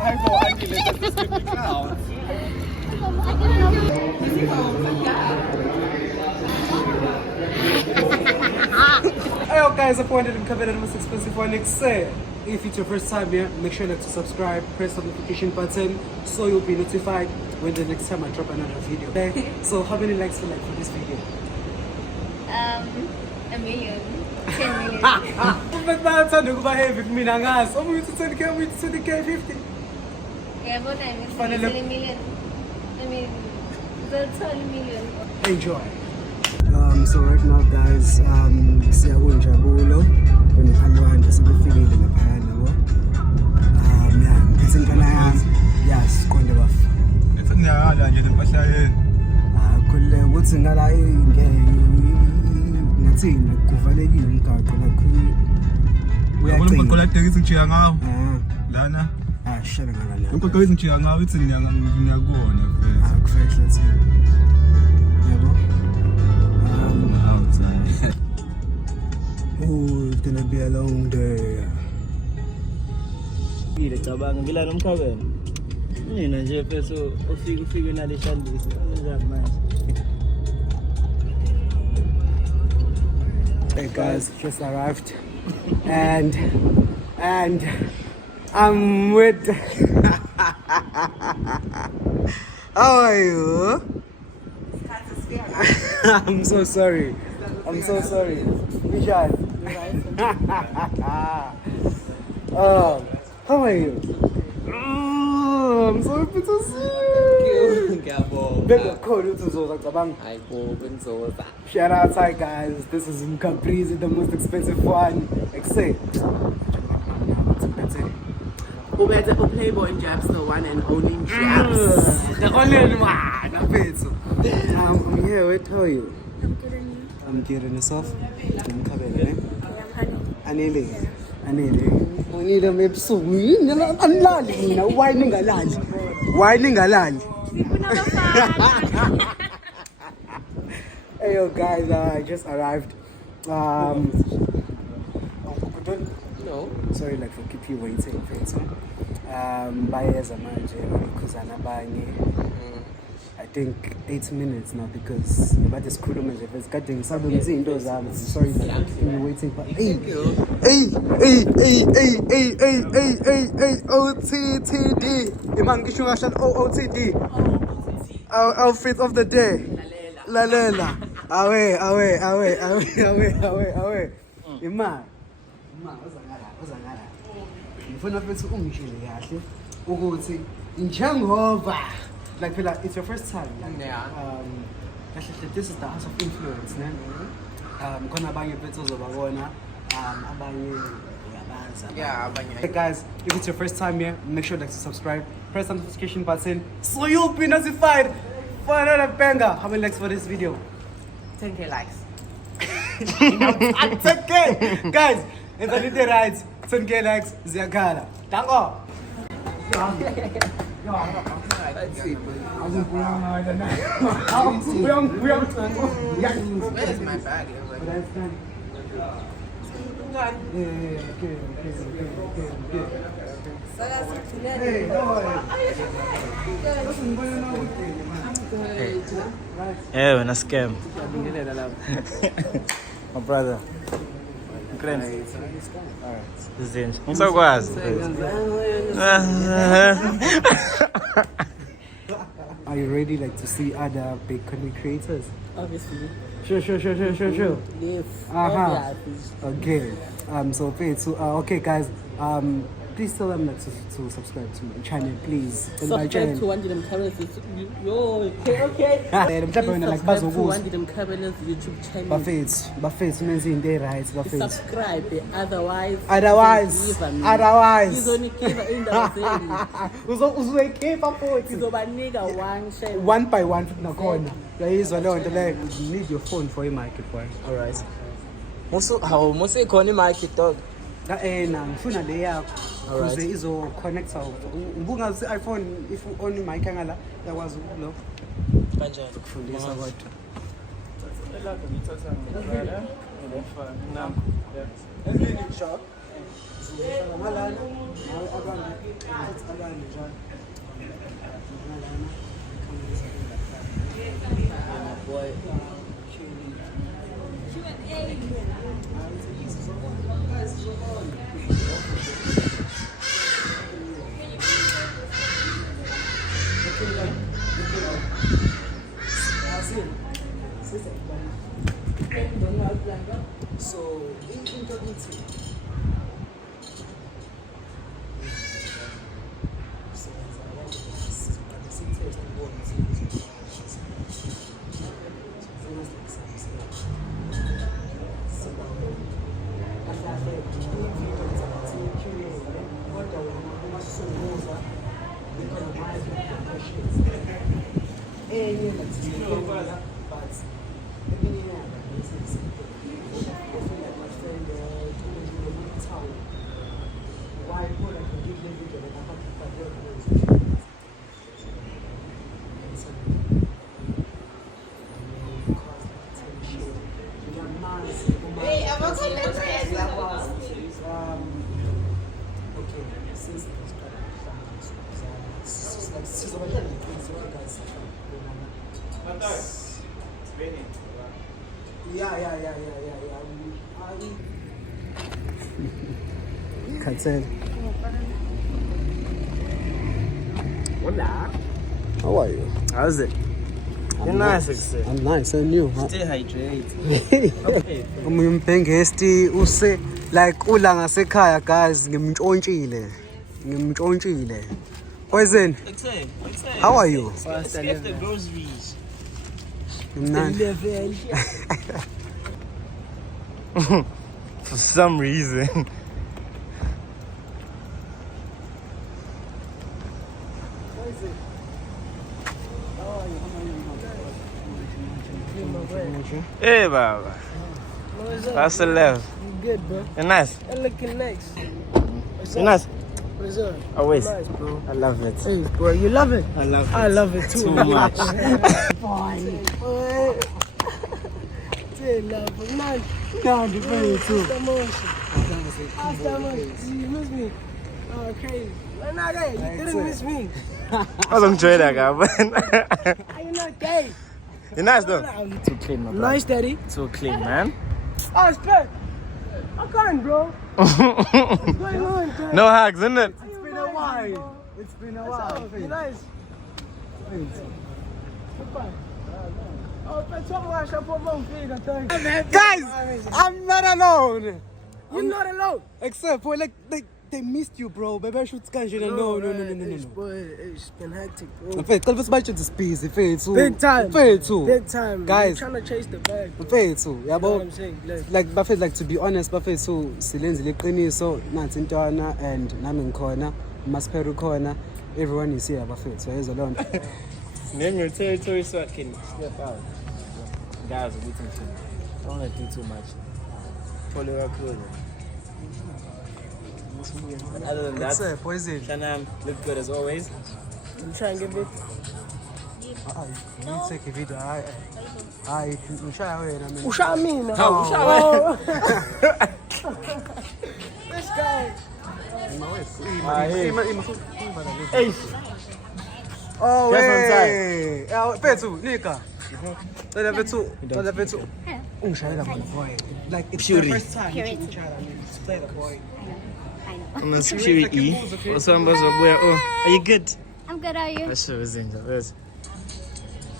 go until this can be clown. Hey guys, I pointed and covered the most expensive one. If it's your first time here, make sure to subscribe, press the notification button so you'll be notified when the next time I drop another video. Okay? So how many likes for this video? 1 million, 10 million. But bayathanda ukuba heavy kumina ngazi. Omuthi 20k, omuthi 20k, 50. Yeah, but I miss 1 million. I mean, the 12 million. Enjoy. So right now guys, siyakunjabulo kweniphalwanda sibefikile lapha nabo. Yeah, ngizingana yami. Yes, konke bafu. Etsengiyala nje lempahla yeni. Kulle ukuthi ngala ngathi kuvalekile umgaqo kakhulu. Uyacina ngoba tekisi ngijiya ngawo. Lana. Shela ngala la. Ngoba tekisi ngijiya ngawo ithi ngiyakubona mfethu. Kufehla thi. Yebo. Outside. Oh, it's gonna be a long day. Ngicabanga ngila nomkhabelo. Mina nje mfethu ufike nale shandisi. Njani manje? Hey guys, just arrived and I'm with how are you? I'm so sorry. Vijay. Oh, how are you? Oh, I'm so happy to see you. Shout out, hi guys. This is Mkaprizi, the most expensive one. Except Who better for Playboy Jabs, the one and only Jabs. the only one. I'm here. What tell you? I'm getting yourself. I'm coming. Anele. I need a map so I'm lying. Why ningalali? Hey yo guys, I just arrived. No. Sorry, like for keep you waiting. Bayeza manje because I think 8 minutes now because about this crew manje is cutting some into zami. Sorry like you're waiting for hey OTTD. Imam ngisho ngasho OOTD. Outfit of the day. Lalela. Awe. Imam uzangala. Ngifuna futhi ungishile kahle ukuthi njengoba like phela it's your first time like kahle this is the house of influence ne khona abanye bethu zobabona abanye uyabaza Yeah, hey guys, if it's your first time here, make sure to subscribe, press the notification button so you'll be notified for another banger. How many likes for this video? 10k likes. 10k guys, it's a little right. 10k likes ziyakhala. Dango. Where's my bag? Okay. Yeah, na scam. My brother. Zinja. Ngisakwazi. Are you ready like to see other big content creators? Obviously. Sure. Yes. Okay. So okay guys, please tell them to subscribe to my channel, please. Subscribe to One Them Cameras. Yo, okay. Subscribe to One Them Cameras YouTube channel. Buffets means in there, right? Buffets. Subscribe, otherwise. Izonikiva indawo zenu. Uzoyikhipha futhi. Izobanika one share. One by one nakhona. Uyayizwa leyo nto leyo. You need your phone for a microphone. All right. Musu ikhona i-mic dog. Ngifuna le yakho ukuze izo connect ubungazi iPhone if on mic ngala yakwazi lo Kanjani? ukufundisa kodwa. Boy. So, incognito. Yeah. Katzel. Hola. How are you? How's it? You're nice, sir. I'm nice and you. Huh? Stay hydrated. Umbhengesti use like ula ngasekhaya guys ngimntshontshile. Poison. How are you? Let's get the groceries. For some reason. Hey, Baba. That's the left. You good, bro? You're nice. I'm looking nice. You're nice. What's up? Always. Nice, bro. I love it. Hey, bro, you love it? I love it. I love it too. Too much. Fine. Say love, man. No, I'm very too. After much. You miss me? Oh, crazy. Why not gay? You didn't miss me. I don't enjoy that guy, man. Are you not gay? You're nice though. Too clean, my bro. Nice, daddy. Too clean, man. Oh, it's good. I'm coming, bro. What's going on, guys? No hugs, isn't it? It's been a while. It's been a while. You nice? Guys, I'm not alone. You're not alone. Except for like they missed you, bro. Baby, I should scan you. No. Boy, it's been hectic, bro. In fact, let's buy you this piece. Big time. Big time. Guys, I'm trying to chase the bag. Bro. Yeah, You know what but I'm saying? like Buffett, like to be honest, Buffett so silenzile iqiniso nansi intwana and nami ngikhona Masperu khona, everyone is here Buffett. So here's a lot. Name your territory so I can step out. Guys, we're eating shit. Don't want to do too much. Follow her closer. Other than That's that, poison. Shanam look good as always. I'm trying to get it. You take a video. I Ushaya wena mina. Usha me now. Oh, This guy. Hey, Oh, Just hey. Pethu, Nika. Tell Pethu. Ungishayela boy. Like it's the Purity. first time you play the boy. I'm a security. Oh, are you good? I'm good, are you? What's your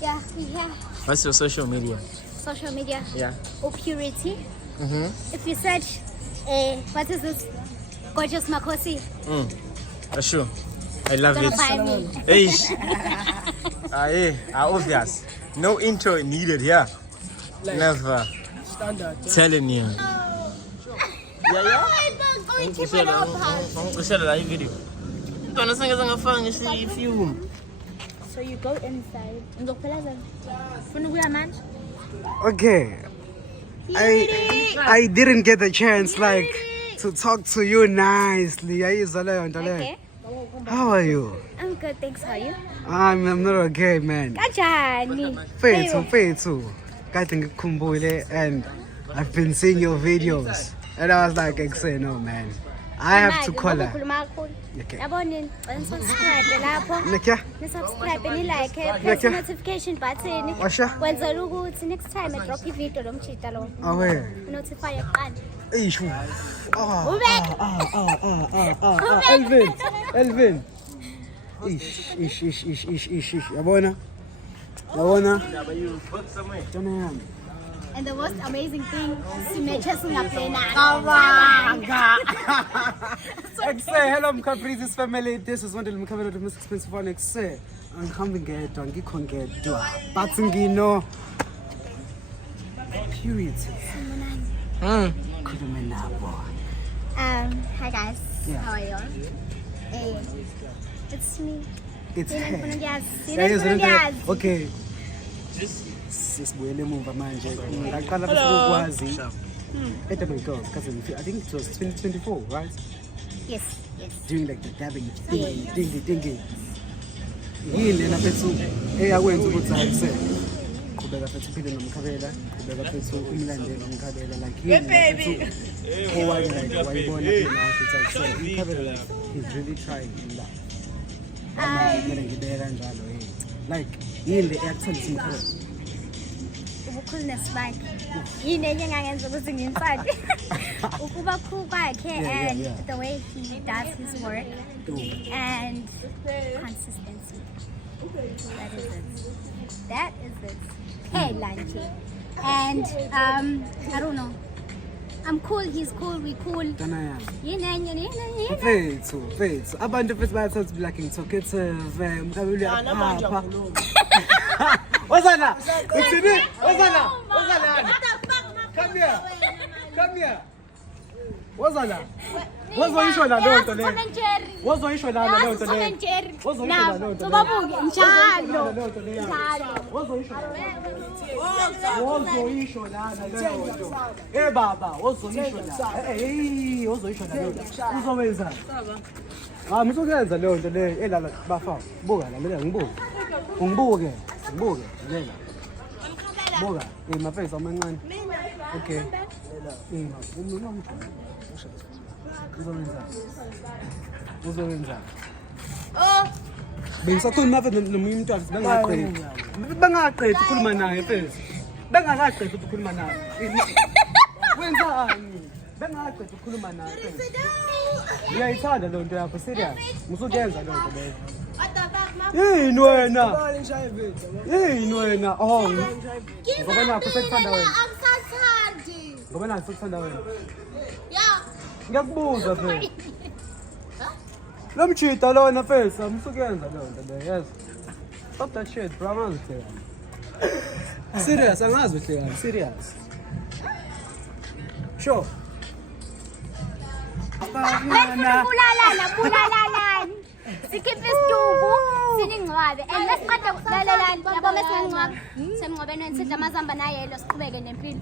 Yeah. What's your social media? Social media. Yeah. Oh, Purity. If you search, what is this? Gorgeous Makosi. Sure. I love Gonna it. find me. Hey, obvious. No intro needed here. Never. Standard. Telling you. Yeah. Go and keep it up, video. So you go inside. Okay. I didn't get the chance like to talk to you nicely. Okay. How are you? I'm good, thanks. How are you? I'm not okay, man. Kajani. Fethu. Kade ngikukhumbule and I've been seeing your videos and I was like, no man. I have to call her. Okay. Yabona subscribe lapho. Nekya? Ni subscribe ni like, press the notification button. Washa? Kwenzela ukuthi next time I drop video lomchita lo. Awe. Notify kuqala. Ishu. Elvin. Ish. Yabona? And the most amazing thing, simeche singaphena. Say hello Mkhapri's family. This is one of the Mkhabela the most expensive one. Say I'm coming ngedwa ngikhongedwa. But ngino purity. Khulume nabo. Hi guys. Yeah. How are you? Hey. It's me. It's her. Yes. Okay. Sisibuyele emuva manje. Ngaqala futhi ukwazi. Edebe Girls, cousin. I think it was 2024, right? Yes. Doing like the dabbing, dingy. Yini na fethu eyakwenza ukuthi ayise. Qhubeka fethu phile nomkhabela, qhubeka fethu umlandela umkhabela like yini. Baby. Wayibona now she's like so umkhabela like he's really trying in life. Ngibeka kanjalo yini. Like yini eyakuthanda umkhabela. Coolness bakhe yini enye engangenza ukuthi nginsade ukuba cool kwakhe and the way he does his work and consistency. That is it. Hey Lanchi. And I don't know, I'm cool, he's cool, we cool. Yini enye Fethu abantu fethu bayathatha black talkative mkhabela yapha. Wazana! Uthini? Wazana! Come here. Wazana! Wazoyisho la lonto le. Wazoyisho la lonto le. Sobabuke njalo. Wazoyisho la lonto. Baba, wazoyisho la. Wazoyisho la lonto. Uzowenza. Msukenza lonto le elala bafa. Buka la mina ngibuke. Ungibuke. Lela. Buka. Mafesa amancane. Okay. Uzowenza. Bengisakhuluma mafethu nomunye umntwana bengaqedi ukukhuluma naye mfethu. Bengakaqedi ukukhuluma naye. Wenzani? Bengaqedi ukukhuluma naye mfethu. Ngiyayithanda le nto yakho serious. Musukenza le nto leyo. Yini wena? Oh. Ngoba nakho sekuthanda wena. Angisathandi. Ngoba nakho sekuthanda wena. Yeah. Ngiyakubuza phela. Lo mchita lona fesa, msukenza lo nto le. Yes. Stop that shit, bro. Angazi hle. Serious, angazi hle. Serious. Sure. Bulalana. Sikhiphe isitubu, siningcwabe. And lesiqeda kulalelana, yabo mesingcwabe. Semngcwabeni sidla amazamba naye lo siqhubeke nempilo.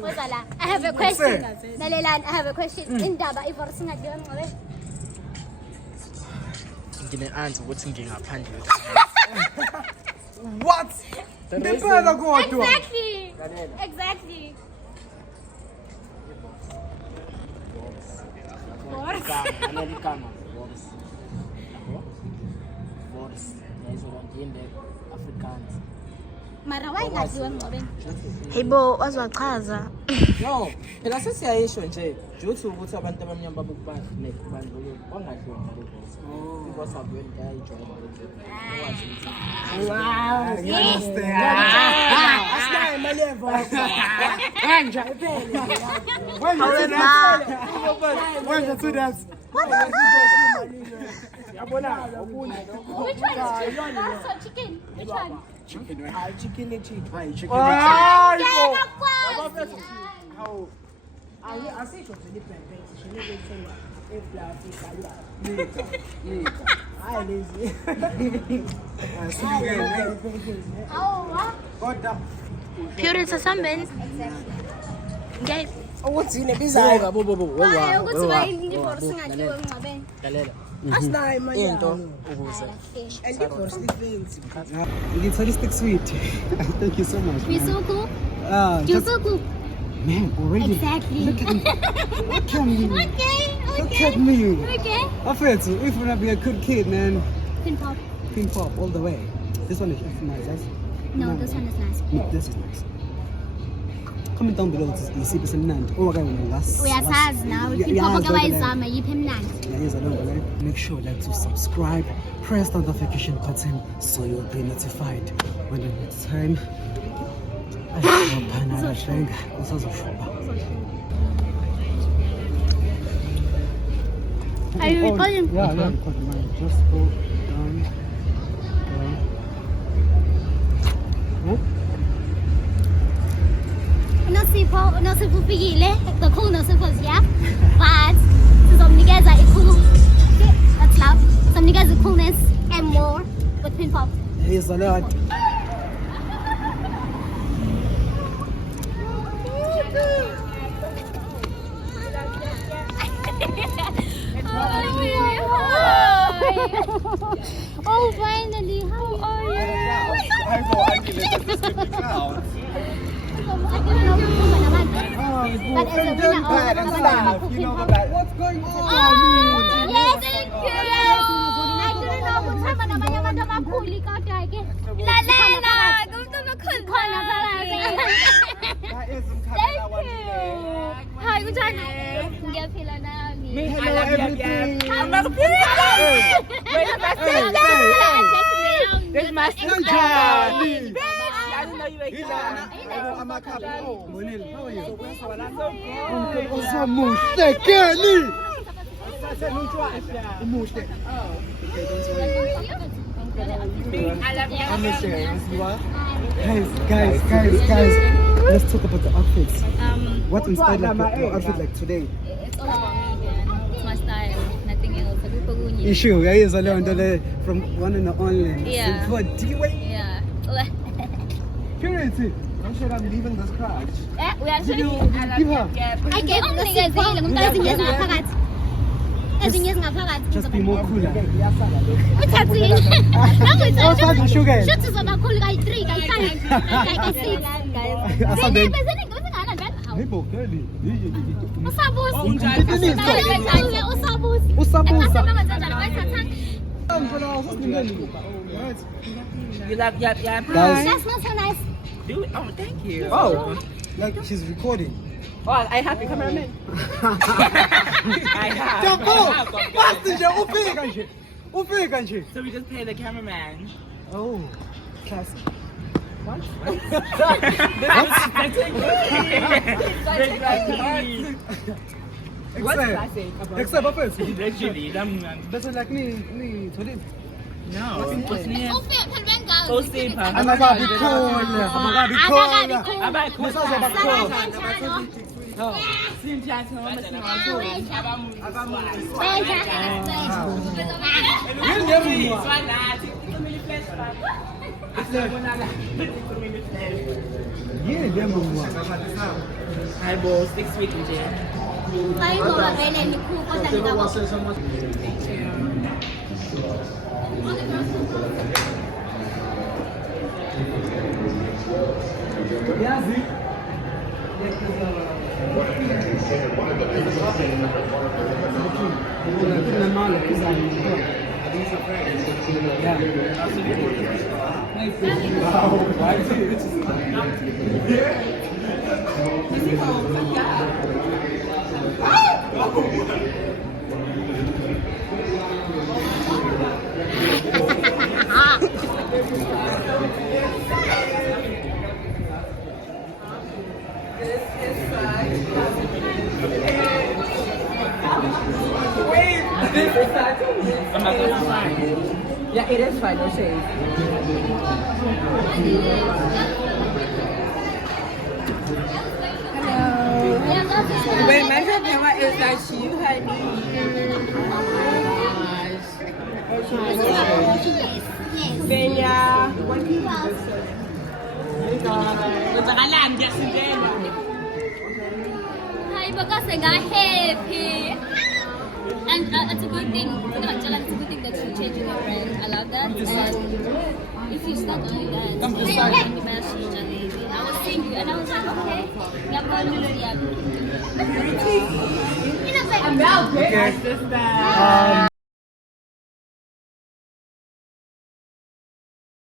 Wozala. I have a question. Lalelana, I have a question. Indaba ivor singadliwa emngcwabeni. Ngine-answer ukuthi ngingaphandle. What? Ngempela kodwa. Exactly. Mara wayingadliwa emngcwabeni. Hayibo waziwachaza. No, phela sesiyayisho nje due to ukuthi abantu abamnyama babandlulule bangadliwa ngalegosi. Because abuyeni ngayijwayela Wow. Yes. Asinayo imali yevoko. Wenja phela. Wenja to that. Yabona okunye. Which one is also chicken? Which one? Chicken. Chicken. Chicken. How? I say it's really perfect. She never say if I lazy. Purity Sambens. What's in a bizarre? Why? What's my divorce? Lalela. Asinayo imali into yayo. ukuze And i-force defense. It's holistic sweet. Thank you so much. You're so cool. Just, You're so cool. man, already. Exactly. Look at me. Okay, Look okay. at me. Okay. I feel so. If you wanna be a good kid, man, Pin pop. pink pop all the way. This one is nice. That's, No, this one is nice. no, this is nice. Comment down below to see this and oh, okay, Uyasazi nawe pin pop ake wayizama yiphi emnandi. Make sure that you subscribe, press the notification button so you'll be notified when the next time. Are you recording? Yeah, I'm recording. Just go down. Unosiphufikile, the coolness was yeah. But sizomnikeza icool. That's loud. Sizomnikeza coolness and more with pin pop. Here's a lot. Oh, finally, how are you? I thought I did it just to be out. But as a winner of You know that. What's going on? Oh, yes, thank you. I didn't know ukuthi hamba nabanye abantu abakhulu kodwa ke. Lalela, kumuntu omkhulu khona phakathi. That is some Thank kind of you. Hi, kunjani? Ngiyaphila nami. Hello, everything. I'm not a There's my sister. I didn't know you were here. I'm a cop. Oh, Monil, how are you? Guys, let's talk about the outfits. What inspired your outfit like today? It's all about me, man. It's my style, nothing else. Akukho kunye. Issue, guys, from one and only. Yeah. For D-Way. Yeah. Purity. I'm sure I'm leaving this crowd. We are Did you give her? I gave him umnikezile ngumntwana ezinye zingaphakathi. Ezinye zingaphakathi. Just be more cooler. Uthathile. Awusazi sugar. Shothi zobakhulu kayi-3 kayi-5 kayi-6. Asabe. Bezeni ngizingana njalo. Hey, bo, girlie. Usabusi. Usabusi. Usabusa. You like yeah. Guys. That smells so nice. Do it. Oh, thank you. Oh, like she's recording. Oh, I have the cameraman. I have. So we just pay the cameraman. Oh, classic. What? Except of it. Literally, That's like me, told him. no. Ufike phela bengazi. Go see her. I'm gonna be cool. I'm gonna be cool. Abay cool. Oh. Cynthia, tell me Yeah, them Hi, boss. 6 weeks in jail. Kayo mga bene ni Ku ko talaga. Yeah, it is fine. You're safe. When my camera is like you, honey. Bella. Hi, because I got happy. And it's a good thing. It's a good thing that you're changing your brand. I love that. And if you start doing that, I was thinking, and I was like, okay, I'm going to do it. Okay.